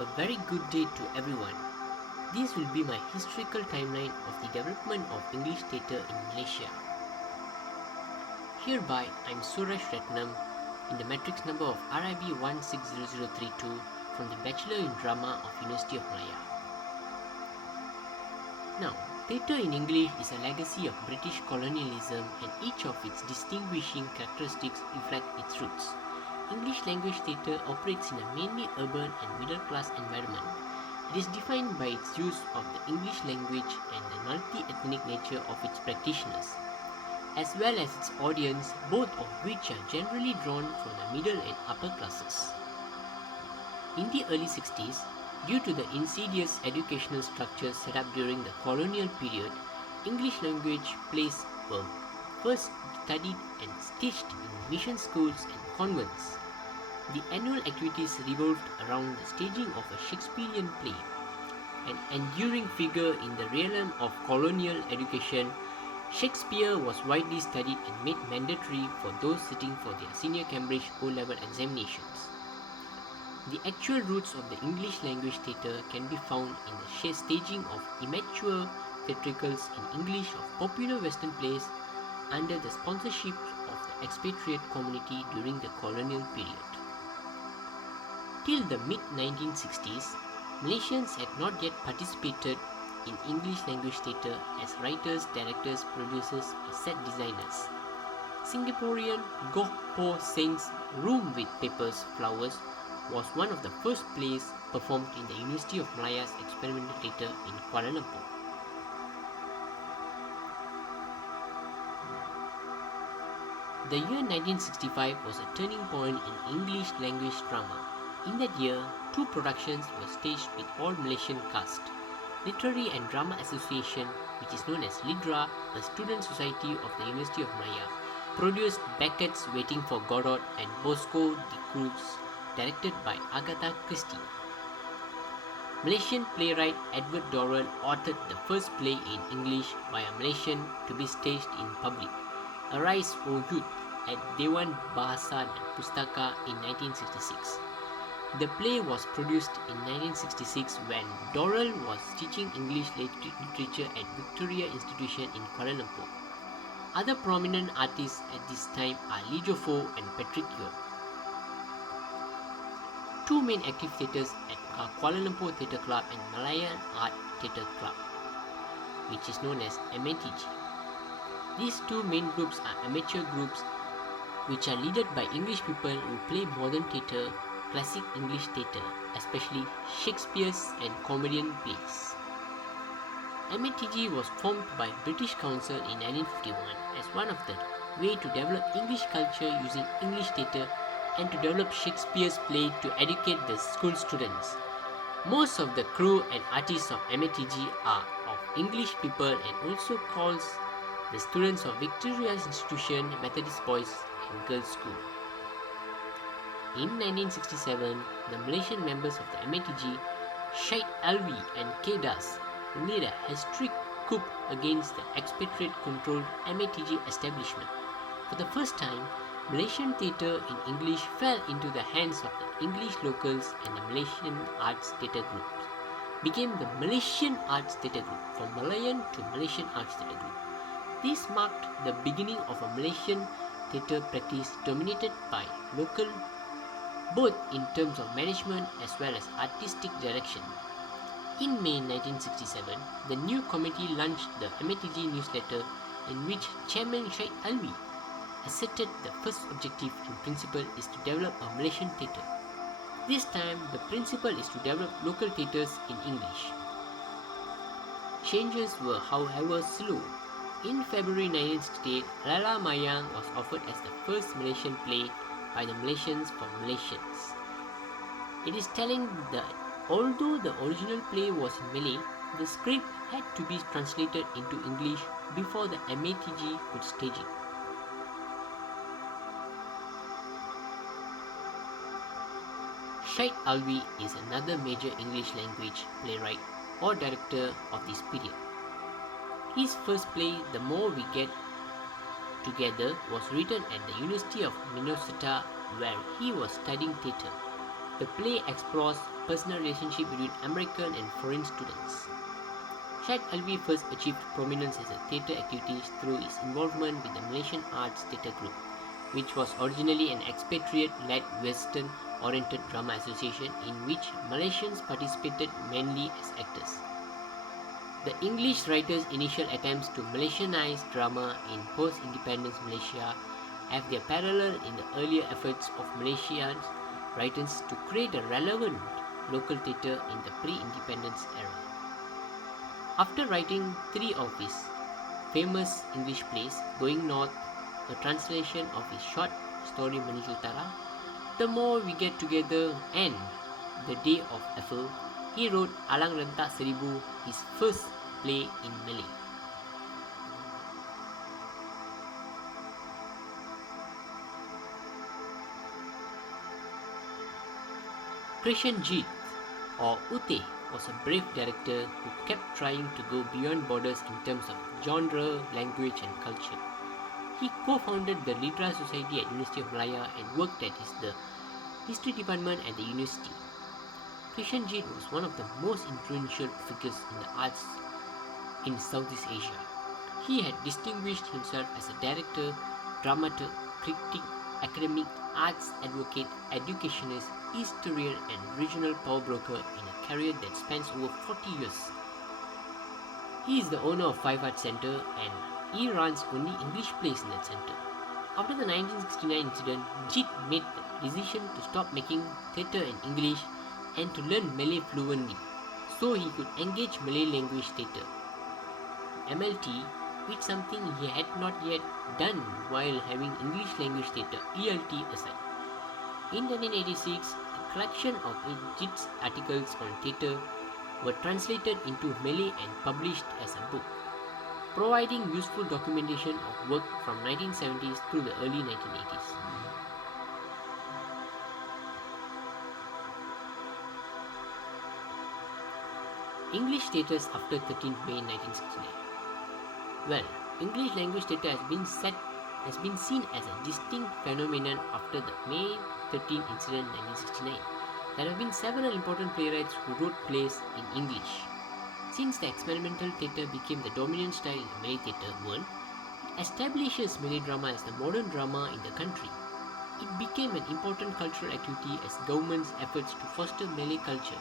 A very good day to everyone. This will be my historical timeline of the development of English theatre in Malaysia. Hereby, I am Suresh Ratnam in the matrix number of RIB 160032 from the Bachelor in Drama of University of Malaya. Now, theatre in English is a legacy of British colonialism and each of its distinguishing characteristics reflect its roots. English language theatre operates in a mainly urban and middle class environment. It is defined by its use of the English language and the multi-ethnic nature of its practitioners, as well as its audience, both of which are generally drawn from the middle and upper classes. In the early 60s, due to the insidious educational structures set up during the colonial period, English language plays were first studied and staged in mission schools and convents. The annual activities revolved around the staging of a Shakespearean play. An enduring figure in the realm of colonial education, Shakespeare was widely studied and made mandatory for those sitting for their senior Cambridge O-level examinations. The actual roots of the English language theatre can be found in the staging of immature theatricals in English of popular Western plays under the sponsorship of the expatriate community during the colonial period. Till the mid-1960s, Malaysians had not yet participated in English language theatre as writers, directors, producers, or set designers. Singaporean Goh Po Seng's Room with Papers, Flowers was one of the first plays performed in the University of Malaya's experimental theatre in Kuala Lumpur. The year 1965 was a turning point in English language drama. In that year, two productions were staged with all Malaysian cast. Literary and Drama Association, which is known as LIDRA, a student society of the University of Malaya, produced Beckett's Waiting for Godot and Bosco de Cruz, directed by Agatha Christie. Malaysian playwright Edward Dorrell authored the first play in English by a Malaysian to be staged in public, Arise O Youth, at Dewan Bahasa dan Pustaka in 1966. The play was produced in 1966 when Dorrell was teaching English literature at Victoria Institution in Kuala Lumpur. Other prominent artists at this time are Lee Jofo and Patrick Yeo. Two main active theatres are Kuala Lumpur Theatre Club and Malayan Art Theatre Club, which is known as MATG. These two main groups are amateur groups which are led by English people who play modern theatre, classic English theatre, especially Shakespeare's and comedian plays. MATG was formed by British Council in 1951 as one of the way to develop English culture using English theatre and to develop Shakespeare's play to educate the school students. Most of the crew and artists of MATG are of English people and also calls the students of Victoria's Institution Methodist Boys and Girls School. In 1967, the Malaysian members of the MATG, Syed Alwi and K. Das, led a historic coup against the expatriate-controlled MATG establishment. For the first time, Malaysian theatre in English fell into the hands of the English locals, and the Malaysian Arts Theatre Group became the Malaysian Arts Theatre Group, from Malayan to Malaysian Arts Theatre Group. This marked the beginning of a Malaysian theatre practice dominated by local, both in terms of management as well as artistic direction. In May 1967, the new committee launched the MATG newsletter, in which Chairman Syed Alwi asserted the first objective and principle is to develop a Malaysian theatre. This time, the principle is to develop local theatres in English. Changes were, however, slow. In February 1968, Lala Mayang was offered as the first Malaysian play by the Malaysians for Malaysians. It is telling that although the original play was in Malay, the script had to be translated into English before the MATG could stage it. Syed Alwi is another major English language playwright or director of this period. His first play, The More We Get Together, was written at the University of Minnesota, where he was studying theatre. The play explores personal relationship between American and foreign students. Syed Alwi first achieved prominence as a theatre activity through his involvement with the Malaysian Arts Theatre Group, which was originally an expatriate-led Western-oriented drama association in which Malaysians participated mainly as actors. The English writers' initial attempts to Malaysianize drama in post-independence Malaysia have their parallel in the earlier efforts of Malaysian writers to create a relevant local theatre in the pre-independence era. After writing 3 of his famous English plays, Going North, a translation of his short story Menuju Utara, The More We Get Together, and The Day of Eiffel, he wrote Alang Rentak Seribu, his first play in Malay. Krishan Jeet, or Ute, was a brave director who kept trying to go beyond borders in terms of genre, language and culture. He co-founded the Literary Society at University of Malaya and worked at the history department at the university. Krishan Jeet was one of the most influential figures in the arts in Southeast Asia. He had distinguished himself as a director, dramaturg, critic, academic, arts advocate, educationist, historian and regional power broker in a career that spans over 40 years. He is the owner of Five Arts Centre and he runs only English plays in that centre. After the 1969 incident, Jeet made the decision to stop making theatre in English and to learn Malay fluently so he could engage Malay language theatre. MLT, with something he had not yet done while having English language theatre ELT aside. In 1986, a collection of Jeet's articles on theatre were translated into Malay and published as a book, providing useful documentation of work from 1970s through the early 1980s. English theatres after 13th May 1969. Well, English language theatre has been seen as a distinct phenomenon after the May 13 incident 1969. There have been several important playwrights who wrote plays in English. Since the experimental theatre became the dominant style in the Malay theatre world, it establishes Malay drama as the modern drama in the country. It became an important cultural activity as government's efforts to foster Malay culture.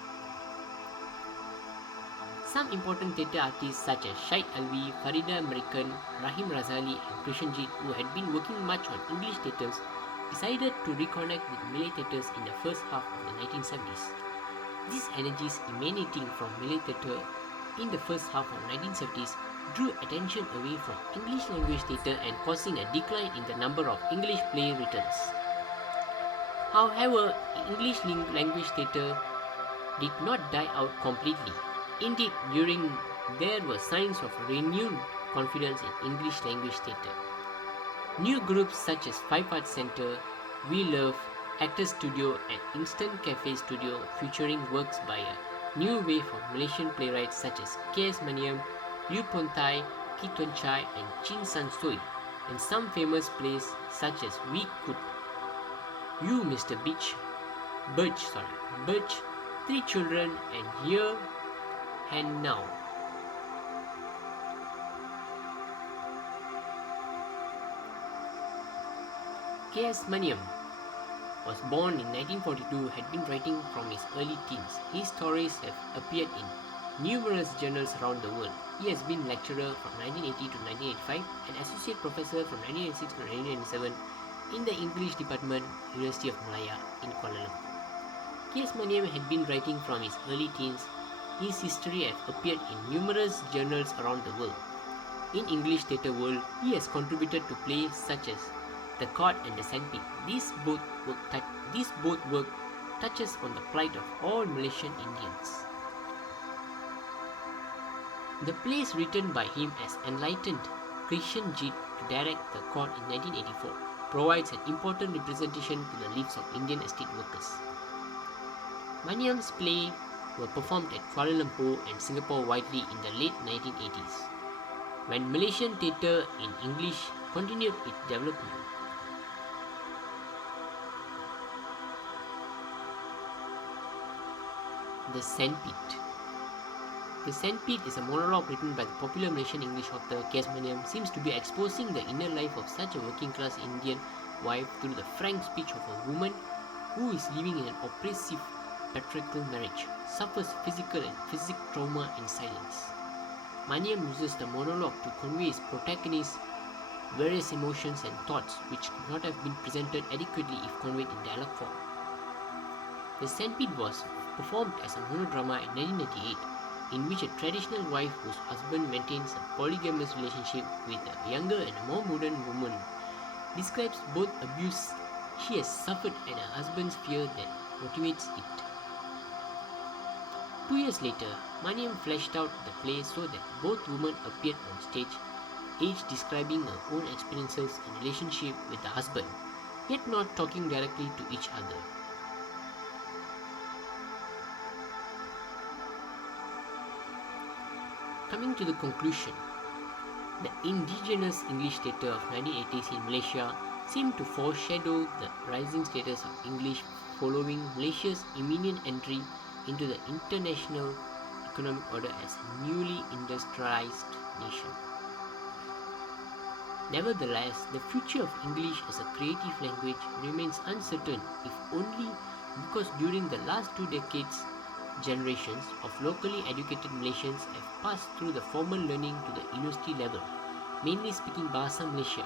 Some important theatre artists such as Syed Alwi, Farida American, Rahim Razali and Krishan Jeet, who had been working much on English theatres, decided to reconnect with Malay theatres in the first half of the 1970s. These energies emanating from Malay theatre in the first half of 1970s drew attention away from English language theatre and causing a decline in the number of English play returns. However, English language theatre did not die out completely. Indeed, there were signs of renewed confidence in English language theatre. New groups such as Five Arts Centre, We Love, Actors Studio and Instant Cafe Studio featuring works by a new wave of Malaysian playwrights such as K.S. Maniam, Liu Pontai, Ki Tuan Chai and Chin San Soi, and some famous plays such as We Could, You Mr. Birch, Three Children and Here and Now. K.S. Maniam was born in 1942, had been writing from his early teens. His stories have appeared in numerous journals around the world. He has been lecturer from 1980 to 1985 and associate professor from 1996 to 1997 in the English department, University of Malaya in Kuala Lumpur. K.S. Maniam had been writing from his early teens. His history has appeared in numerous journals around the world. In English theatre world, he has contributed to plays such as The Court and the Sandpit. These both work touches on the plight of all Malaysian Indians. The plays written by him as enlightened Krishan Jeet to direct The Court in 1984 provides an important representation to the lives of Indian estate workers. Maniam's plays were performed at Kuala Lumpur and Singapore widely in the late 1980s, when Malaysian theatre in English continued its development. The Sandpit. The Sandpit is a monologue written by the popular Malaysian English author K.S. Maniam, seems to be exposing the inner life of such a working-class Indian wife through the frank speech of a woman who is living in an oppressive patriarchal marriage, suffers physical and physical trauma in silence. Maniam uses the monologue to convey his protagonist's various emotions and thoughts which could not have been presented adequately if conveyed in dialogue form. The Sandpit was performed as a monodrama in 1998, in which a traditional wife whose husband maintains a polygamous relationship with a younger and more modern woman describes both abuse she has suffered and her husband's fear that motivates it. 2 years later, Maniam fleshed out the play so that both women appeared on stage, each describing her own experiences and relationship with the husband, yet not talking directly to each other. Coming to the conclusion, the indigenous English theatre of 1980s in Malaysia seemed to foreshadow the rising status of English following Malaysia's imminent entry into the international economic order as a newly industrialized nation. Nevertheless, the future of English as a creative language remains uncertain, if only because during the last 2 decades, generations of locally educated Malaysians have passed through the formal learning to the university level, mainly speaking Bahasa Malaysia.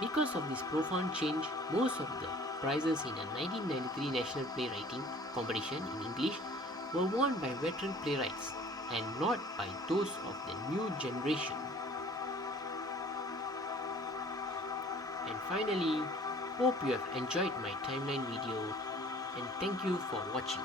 Because of this profound change, most of the prizes in a 1993 National Playwriting Competition in English were won by veteran playwrights and not by those of the new generation. And finally, hope you have enjoyed my timeline video and thank you for watching.